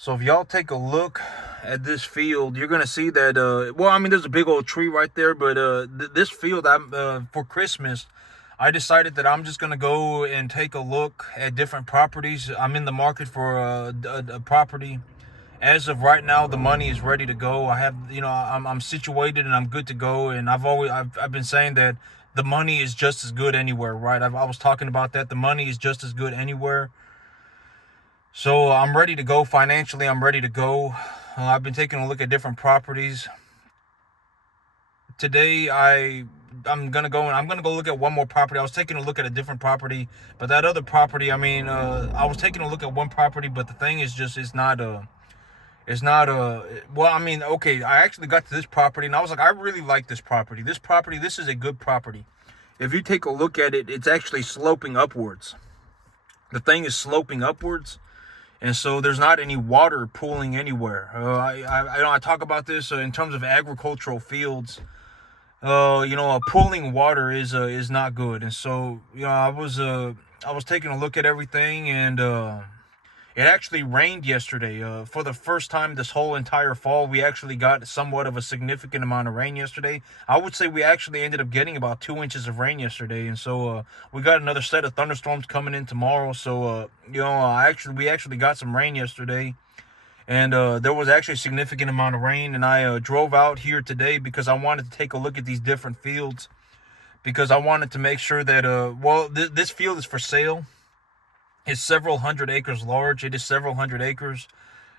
So if y'all take a look at this field, you're gonna see that. Well, I mean, there's a big old tree right there, but this field, I'm for Christmas, I decided that I'm just gonna go and take a look at different properties. I'm in the market for a property. As of right now, the money is ready to go. I have, I'm situated and I'm good to go. And I've been saying that the money is just as good anywhere, right? I was talking about that. The money is just as good anywhere. So I'm ready to go financially. I'm ready to go. I've been taking a look at different properties. Today I'm gonna go look at one more property. I was taking a look at a different property, but that other property, I was taking a look at one property, but the thing is just well, I mean, okay, I actually got to this property and I was like, I really like this property. This is a good property. If you take a look at it, it's actually sloping upwards. The thing is sloping upwards. And so there's not any water pooling anywhere. I talk about this in terms of agricultural fields. Pooling water is not good. And so I was taking a look at everything, and it actually rained yesterday. For the first time this whole entire fall, we actually got somewhat of a significant amount of rain yesterday. I would say we actually ended up getting about 2 inches of rain yesterday, and so we got another set of thunderstorms coming in tomorrow. So we actually got some rain yesterday, and there was actually a significant amount of rain. And I drove out here today because I wanted to take a look at these different fields, because I wanted to make sure that this field is for sale. It's several hundred acres large. It is several hundred acres,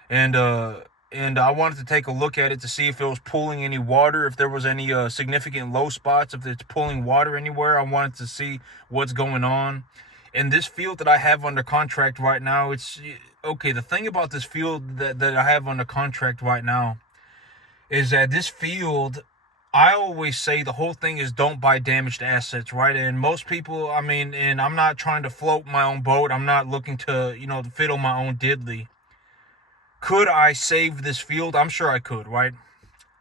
and I wanted to take a look at it to see if it was pulling any water, if there was any significant low spots, if it's pulling water anywhere. I wanted to see what's going on. And this field that I have under contract right now, it's okay. The thing about this field that I have under contract right now is that this field, I always say the whole thing is don't buy damaged assets, right? And most people, and I'm not trying to float my own boat. I'm not looking to, fiddle my own diddly. Could I save this field? I'm sure I could, right?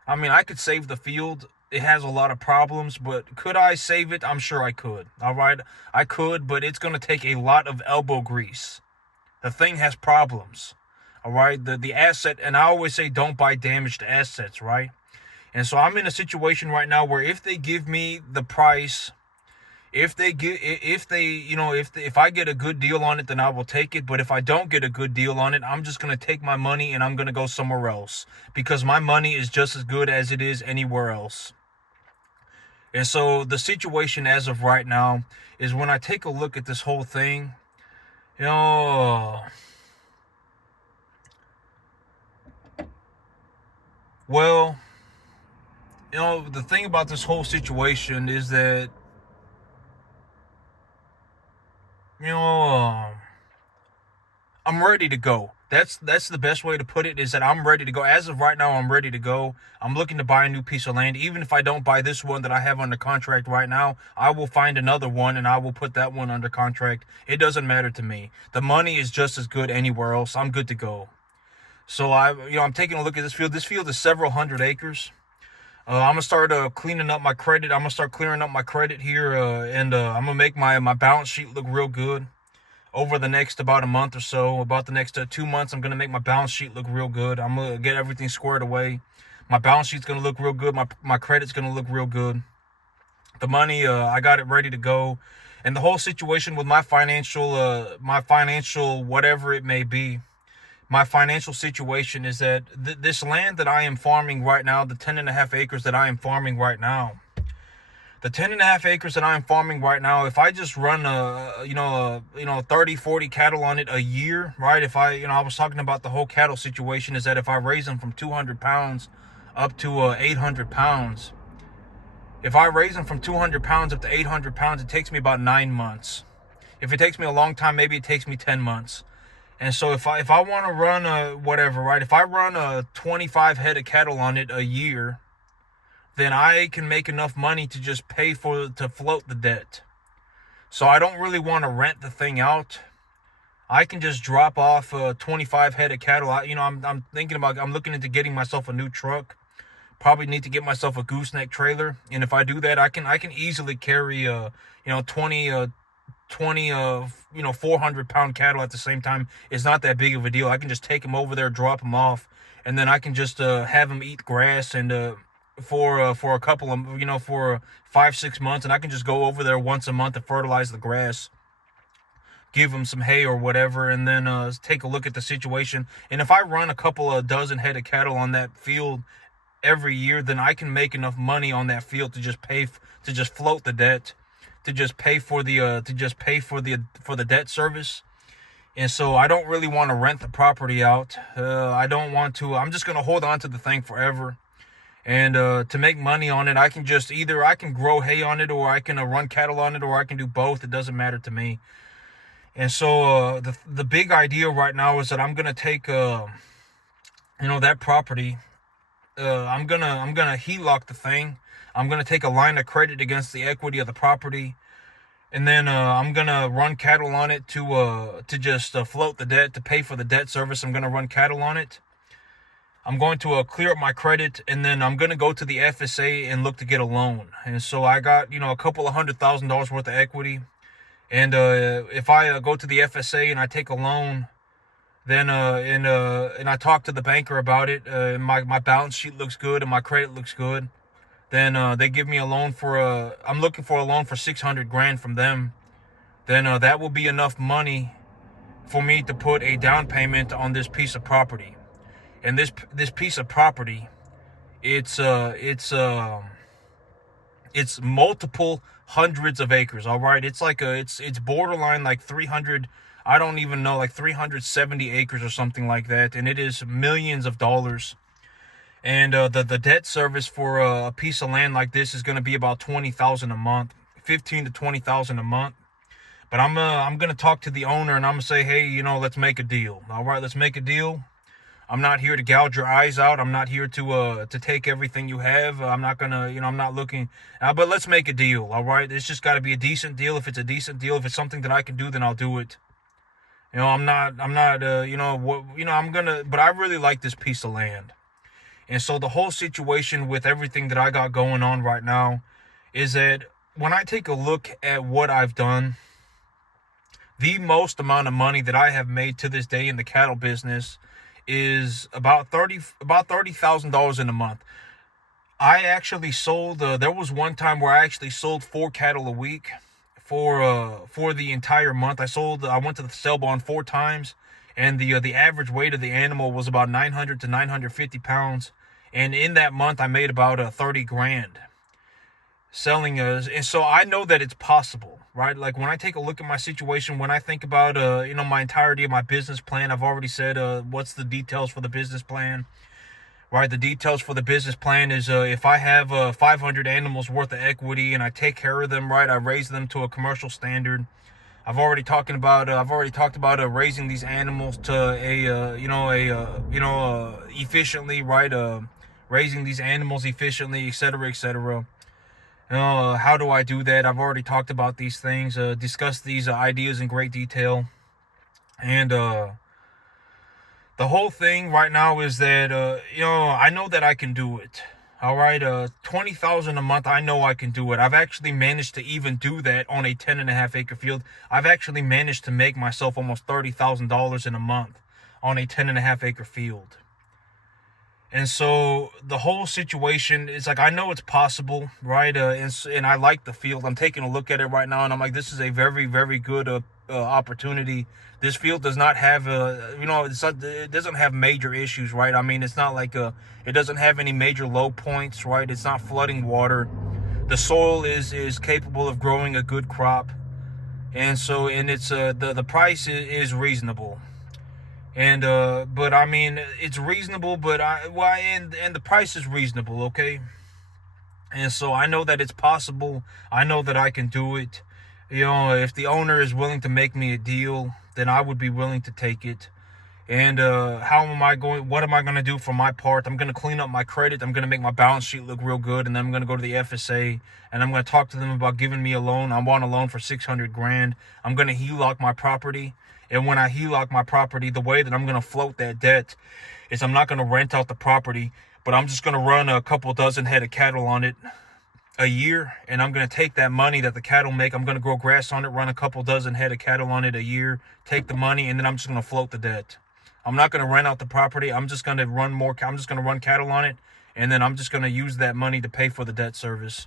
I could save the field. It has a lot of problems, but could I save it? I'm sure I could. All right, I could, but it's going to take a lot of elbow grease. The thing has problems. All right, the asset, and I always say don't buy damaged assets, right? And so I'm in a situation right now where if they give me the price, if I get a good deal on it, then I will take it. But if I don't get a good deal on it, I'm just going to take my money and I'm going to go somewhere else, because my money is just as good as it is anywhere else. And so the situation as of right now is, when I take a look at this whole thing, you know, well, the thing about this whole situation is that, I'm ready to go. That's the best way to put it, is that I'm ready to go. As of right now, I'm ready to go. I'm looking to buy a new piece of land. Even if I don't buy this one that I have under contract right now, I will find another one and I will put that one under contract. It doesn't matter to me. The money is just as good anywhere else. I'm good to go. So I'm taking a look at this field. This field is several hundred acres. I'm gonna start cleaning up my credit. I'm gonna start clearing up my credit here, and I'm gonna make my balance sheet look real good over the next about a month or so. About the next 2 months, I'm gonna make my balance sheet look real good. I'm gonna get everything squared away. My balance sheet's gonna look real good. My credit's gonna look real good. The money, I got it ready to go, and the whole situation with my financial whatever it may be. My financial situation is that this land that I am farming right now, the 10.5 acres that I am farming right now, if I just run 30, 40 cattle on it a year, right? If I was talking about the whole cattle situation, is that if I raise them from 200 pounds up to 800 pounds, if I raise them from 200 pounds up to 800 pounds, it takes me about 9 months. If it takes me a long time, maybe it takes me 10 months. And so if I want to run whatever, right? If I run 25 head of cattle on it a year, then I can make enough money to just pay to float the debt. So I don't really want to rent the thing out. I can just drop off 25 head of cattle. I'm looking into getting myself a new truck. Probably need to get myself a gooseneck trailer. And if I do that, I can easily carry 20 20 400-pound cattle at the same time is not that big of a deal. I can just take them over there, drop them off, and then I can just have them eat grass and for a couple of for 5-6 months, and I can just go over there once a month to fertilize the grass, give them some hay or whatever, and then take a look at the situation. And if I run a couple of dozen head of cattle on that field every year, then I can make enough money on that field to just to just float the debt, to just pay for the debt service. And so I don't really want to rent the property out. I don't want to. I'm just gonna hold on to the thing forever. And to make money on it, I can just either I can grow hay on it, or I can run cattle on it, or I can do both. It doesn't matter to me. And so the big idea right now is that I'm gonna take that property. I'm gonna HELOC the thing. I'm gonna take a line of credit against the equity of the property, and then I'm gonna run cattle on it to just float the debt, to pay for the debt service. I'm gonna run cattle on it. I'm going to clear up my credit, and then I'm gonna go to the FSA and look to get a loan. And so I got a couple of $100,000 worth of equity. And if I go to the FSA and I take a loan, then and I talk to the banker about it, and my balance sheet looks good and my credit looks good, then they give me a loan I'm looking for a loan for $600,000 from them. Then that will be enough money for me to put a down payment on this piece of property. And this piece of property, it's multiple hundreds of acres. All right, it's like it's borderline like 300. I don't even know, like 370 acres or something like that, and it is millions of dollars. And the debt service for a piece of land like this is going to be about $20,000 a month, $15,000 to $20,000 a month. But I'm gonna talk to the owner, and I'm gonna say, hey, let's make a deal. All right, let's make a deal. I'm not here to gouge your eyes out. I'm not here to take everything you have. I'm not gonna, I'm not looking. But let's make a deal. All right, it's just got to be a decent deal. If it's a decent deal, if it's something that I can do, then I'll do it. I'm not. But I really like this piece of land. And so the whole situation with everything that I got going on right now is that when I take a look at what I've done, the most amount of money that I have made to this day in the cattle business is about $30,000 in a month. I actually sold. There was one time where I actually sold 4 cattle a week for the entire month. I went to the sale barn 4 times, and the average weight of the animal was about 900 to 950 pounds. And in that month, I made about $30,000 selling. And so I know that it's possible, right? Like when I take a look at my situation, when I think about my entirety of my business plan, I've already said what's the details for the business plan, right? The details for the business plan is if I have 500 animals worth of equity and I take care of them right, I raise them to a commercial standard. I've already talked about raising these animals to efficiently, right? Raising these animals efficiently, etc., etc. How do I do that? I've already talked about these things, discussed these ideas in great detail. And the whole thing right now is that, I know that I can do it. All right, $20,000 a month, I know I can do it. I've actually managed to even do that on a 10.5 acre field. I've actually managed to make myself almost $30,000 in a month on a 10.5 acre field. And so the whole situation is like, I know it's possible, right? And I like the field. I'm taking a look at it right now, and I'm like, this is a very, very good opportunity. This field does not have it doesn't have major issues, right? I mean, it's not like it doesn't have any major low points, right? It's not flooding water. The soil is capable of growing a good crop, and it's the price is reasonable. And but I mean, it's reasonable, but and the price is reasonable, okay? And so I know that it's possible. I know that I can do it. If the owner is willing to make me a deal, then I would be willing to take it. And what am I going to do for my part? I'm going to clean up my credit. I'm going to make my balance sheet look real good. And then I'm going to go to the FSA, and I'm going to talk to them about giving me a loan. I want a loan for $600,000. I'm going to HELOC my property. And when I HELOC my property, the way that I'm going to float that debt is I'm not going to rent out the property, but I'm just going to run a couple dozen head of cattle on it. a year, and I'm going to take that money that the cattle make. I'm going to grow grass on it, run a couple dozen head of cattle on it a year, take the money, and then I'm just going to float the debt. I'm not going to rent out the property. I'm just going to run cattle on it, and then I'm just going to use that money to pay for the debt service.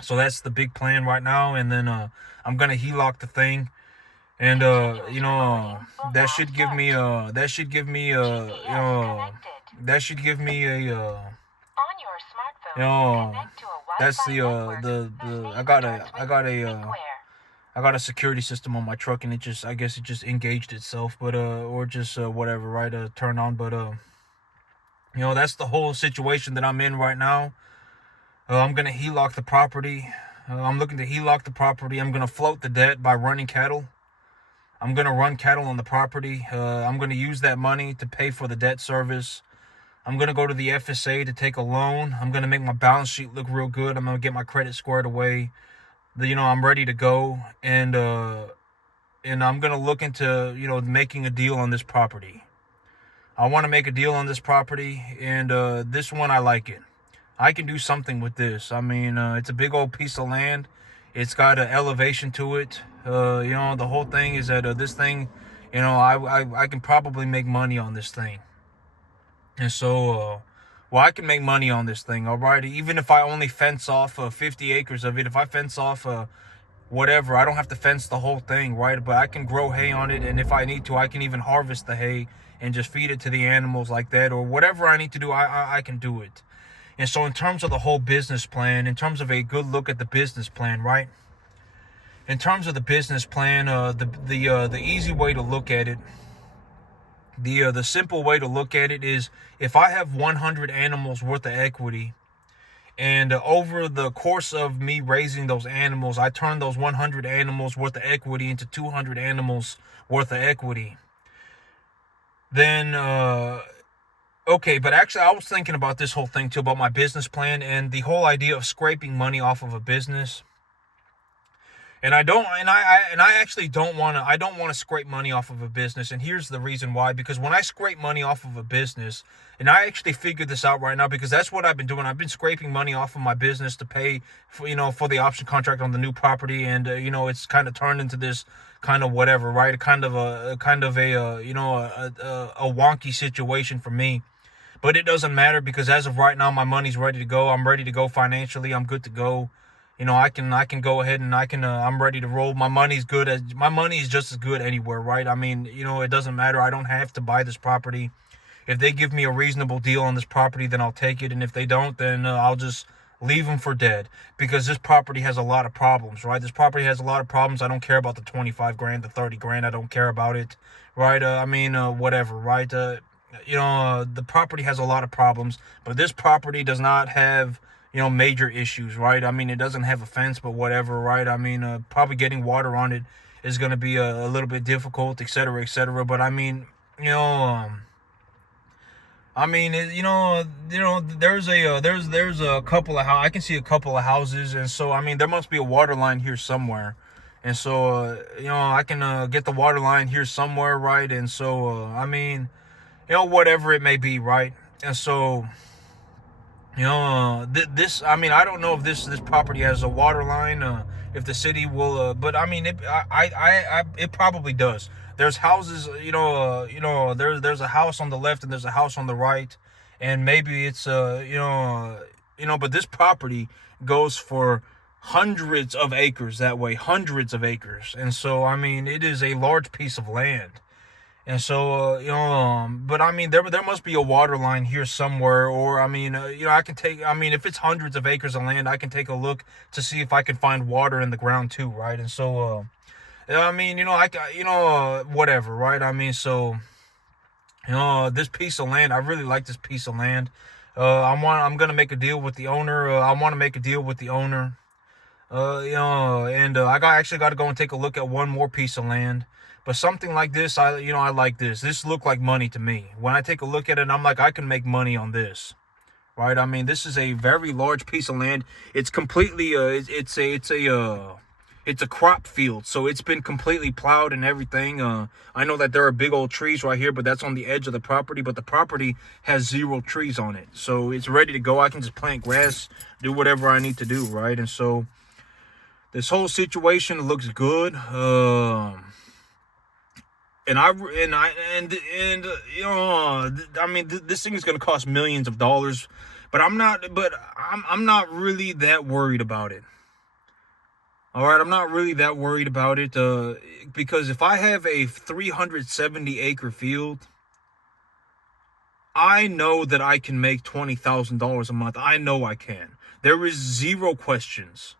So that's the big plan right now. And then I'm going to HELOC the thing. And that should give me that should give me that should give me a that's the I got a security system on my truck, and I guess it just engaged itself, but or just whatever, right, turn on. But that's the whole situation that I'm in right now. I'm gonna HELOC the property. I'm looking to HELOC the property. I'm gonna float the debt by running cattle. I'm going to run cattle on the property. I'm going to use that money to pay for the debt service. I'm going to go to the FSA to take a loan. I'm going to make my balance sheet look real good. I'm going to get my credit squared away. I'm ready to go. And I'm going to look into, making a deal on this property. I want to make a deal on this property. And this one, I like it. I can do something with this. I mean, it's a big old piece of land. It's got an elevation to it. The whole thing is that this thing, I can probably make money on this thing. And so, I can make money on this thing, all right? Even if I only fence off 50 acres of it, if I fence off whatever, I don't have to fence the whole thing, right? But I can grow hay on it, and if I need to, I can even harvest the hay and just feed it to the animals like that, or whatever I need to do, I can do it. And so in terms of the whole business plan, in terms of a good look at the business plan, right? In terms of the business plan, the easy way to look at it, the simple way to look at it is, if I have 100 animals worth of equity, and over the course of me raising those animals, I turn those 100 animals worth of equity into 200 animals worth of equity, then okay, but actually I was thinking about this whole thing too, about my business plan and the whole idea of scraping money off of a business. And I actually don't want to scrape money off of a business. And here's the reason why: because when I scrape money off of a business, and I actually figured this out right now, because that's what I've been doing. I've been scraping money off of my business to pay for the option contract on the new property, and it's kind of turned into this kind of whatever, right? Kind of a wonky situation for me. But it doesn't matter, because as of right now, my money's ready to go. I'm ready to go financially. I'm good to go. I can go ahead and I'm ready to roll. My money is just as good anywhere, right? I mean, it doesn't matter. I don't have to buy this property. If they give me a reasonable deal on this property, then I'll take it. And if they don't, then I'll just leave them for dead, because this property has a lot of problems, right? This property has a lot of problems. I don't care about the 25 grand, the 30 grand. I don't care about it, right? Whatever, right? The property has a lot of problems, but this property does not have major issues, right? I mean, it doesn't have a fence, but whatever, right? I mean, probably getting water on it is going to be a little bit difficult, et cetera, et cetera. But I mean, there's a couple of I can see a couple of houses, and so I mean, there must be a water line here somewhere, and so I can get the water line here somewhere, right? And so I mean, whatever it may be, right? And so. I don't know if this property has a water line, if the city will, but I mean, it probably does. There's houses, there's a house on the left and there's a house on the right, and maybe it's, but this property goes for hundreds of acres that way, hundreds of acres. And so, I mean, it is a large piece of land. And so, but I mean, there must be a water line here somewhere, or I mean, if it's hundreds of acres of land, I can take a look to see if I can find water in the ground too, right? And so, whatever, right? I mean, so, this piece of land, I really like this piece of land. I'm gonna make a deal with the owner. I want to make a deal with the owner. I actually got to go and take a look at one more piece of land. But something like this, I like this. This looked like money to me. When I take a look at it, I'm like, I can make money on this, right? I mean, this is a very large piece of land. It's completely, it's it's a crop field, so it's been completely plowed and everything. I know that there are big old trees right here, but that's on the edge of the property. But the property has 0 trees on it, so it's ready to go. I can just plant grass, do whatever I need to do, right? And so this whole situation looks good. And I mean, this thing is going to cost millions of dollars, but I'm not really that worried about it. All right, I'm not really that worried about it, because if I have a 370-acre field, I know that I can make $20,000 a month. I know I can. There is 0 questions.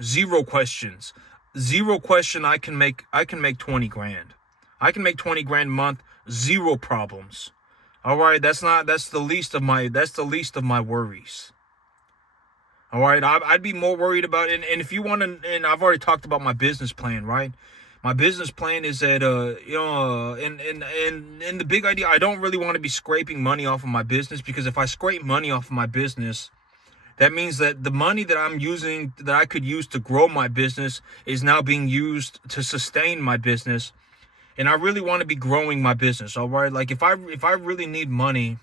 0 questions. 0 question I can make 20 grand. I can make 20 grand a month, 0 problems. All right, that's the least of my worries. All right, I'd be more worried about it. And if you want to, and I've already talked about my business plan, right? My business plan is that, and the big idea, I don't really want to be scraping money off of my business, because if I scrape money off of my business, that means that the money that I'm using, that I could use to grow my business, is now being used to sustain my business. And I really want to be growing my business, all right? Like if I really need money,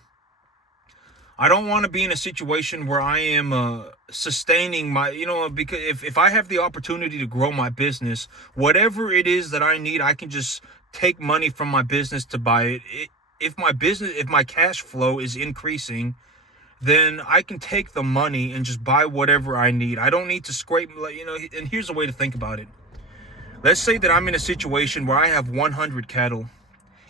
I don't want to be in a situation where I am sustaining my, because if I have the opportunity to grow my business, whatever it is that I need, I can just take money from my business to buy it. If my cash flow is increasing, then I can take the money and just buy whatever I need. I don't need to scrape, and here's a way to think about it. Let's say that I'm in a situation where I have 100 cattle,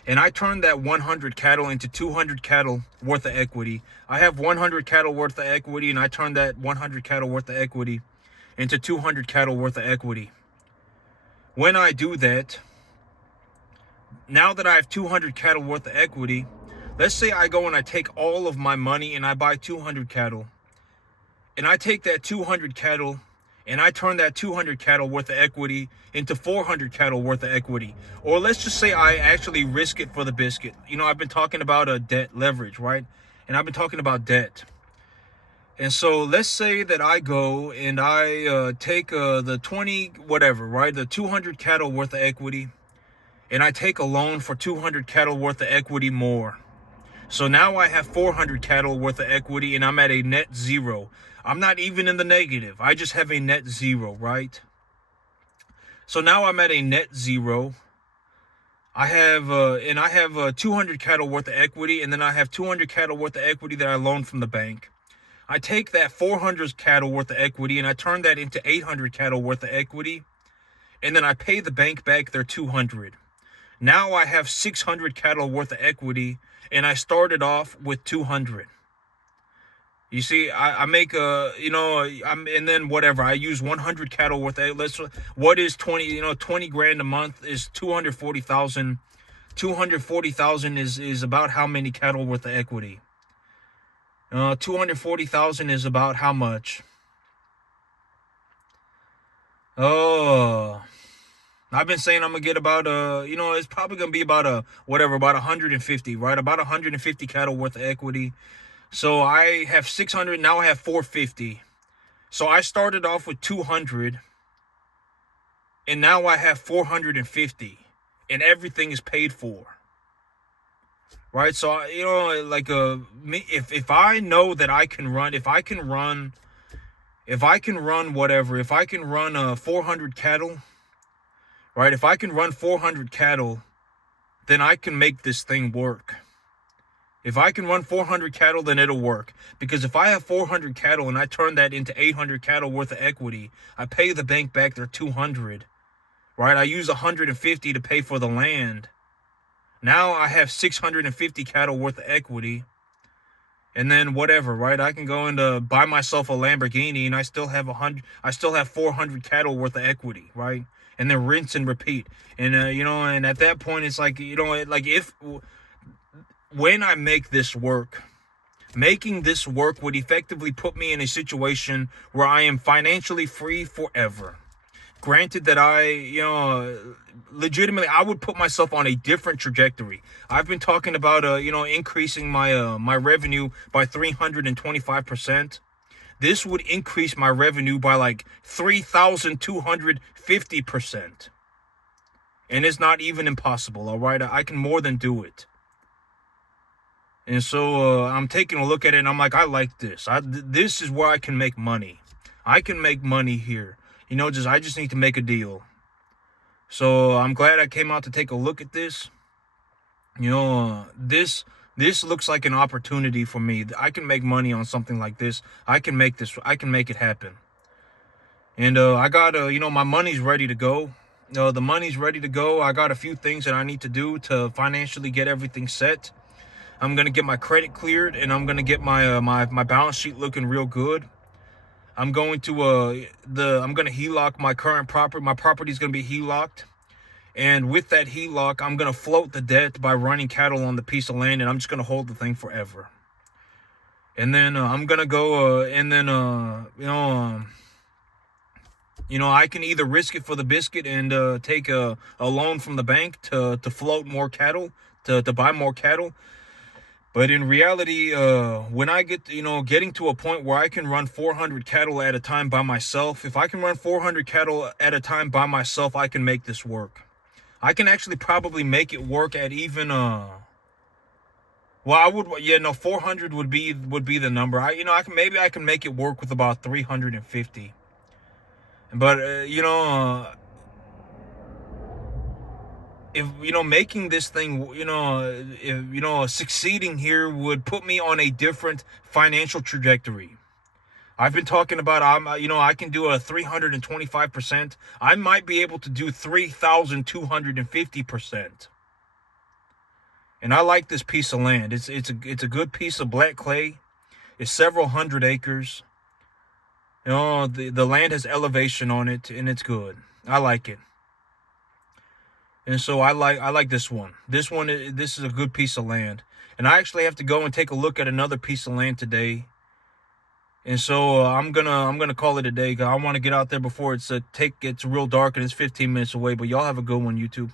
and I turn that 100 cattle into 200 cattle worth of equity. I have 100 cattle worth of equity, and I turn that 100 cattle worth of equity into 200 cattle worth of equity. When I do that, now that I have 200 cattle worth of equity, let's say I go and I take all of my money and I buy 200 cattle. And I take that 200 cattle and I turn that 200 cattle worth of equity into 400 cattle worth of equity. Or let's just say I actually risk it for the biscuit. I've been talking about debt leverage, right? And I've been talking about debt. And so let's say that I go and I take the 20, whatever, right? The 200 cattle worth of equity. And I take a loan for 200 cattle worth of equity more. So now I have 400 cattle worth of equity and I'm at a net 0. I'm not even in the negative. I just have a net 0, right? So now I'm at a net 0. I have 200 cattle worth of equity, and then I have 200 cattle worth of equity that I loaned from the bank. I take that 400 cattle worth of equity and I turn that into 800 cattle worth of equity, and then I pay the bank back their 200. Now I have 600 cattle worth of equity, and I started off with 200. You see, I make and then whatever, I use 100 cattle worth of, what is 20 grand a month is 240,000. 240,000 is about how many cattle worth of equity? 240,000 is about how much? Oh, I've been saying I'm gonna get about it's probably gonna be about about 150, right? About 150 cattle worth of equity. So I have 600, now I have 450. So I started off with 200, and now I have 450, and everything is paid for. Right? So, if I know that I can run, if I can run 400 cattle, right? If I can run 400 cattle, then I can make this thing work. If I can run 400 cattle, then it'll work. Because if I have 400 cattle and I turn that into 800 cattle worth of equity, I pay the bank back their 200, right? I use 150 to pay for the land. Now I have 650 cattle worth of equity. And then whatever, right? I can go and buy myself a Lamborghini, and I still have 400 cattle worth of equity, right? And then rinse and repeat. And and at that point, it's like, when I make this work, making this work would effectively put me in a situation where I am financially free forever. Granted that legitimately, I would put myself on a different trajectory. I've been talking about, increasing my revenue by 325%. this would increase my revenue by like 3,250%. And it's not even impossible, all right? I can more than do it. And so I'm taking a look at it, and I'm like, I like this. This is where I can make money. I can make money here. You know, I just need to make a deal. So I'm glad I came out to take a look at this. You know, this looks like an opportunity for me. I can make money on something like this. I can make it happen. And I got my money's ready to go. The money's ready to go. I got a few things that I need to do to financially get everything set. I'm gonna get my credit cleared, and I'm gonna get my my balance sheet looking real good. I'm going to I'm gonna HELOC my current property. My property is gonna be HELOCed, and with that HELOC, I'm gonna float the debt by running cattle on the piece of land, and I'm just gonna hold the thing forever. And then I'm gonna go I can either risk it for the biscuit and take a loan from the bank to float more cattle, to buy more cattle. But in reality, when I get, getting to a point where I can run 400 cattle at a time by myself, if I can run 400 cattle at a time by myself, I can make this work. I can actually probably make it work at even, 400 would be the number. I can make it work with about 350. But, if making this thing, succeeding here would put me on a different financial trajectory. I've been talking about I can do a 325%. I might be able to do 3,250%. And I like this piece of land. It's a good piece of black clay. It's several hundred acres. The land has elevation on it, and it's good. I like it. And so I like this one. This is a good piece of land. And I actually have to go and take a look at another piece of land today. And so I'm gonna call it a day, 'cause I want to get out there before it's real dark and it's 15 minutes away. But y'all have a good one, YouTube.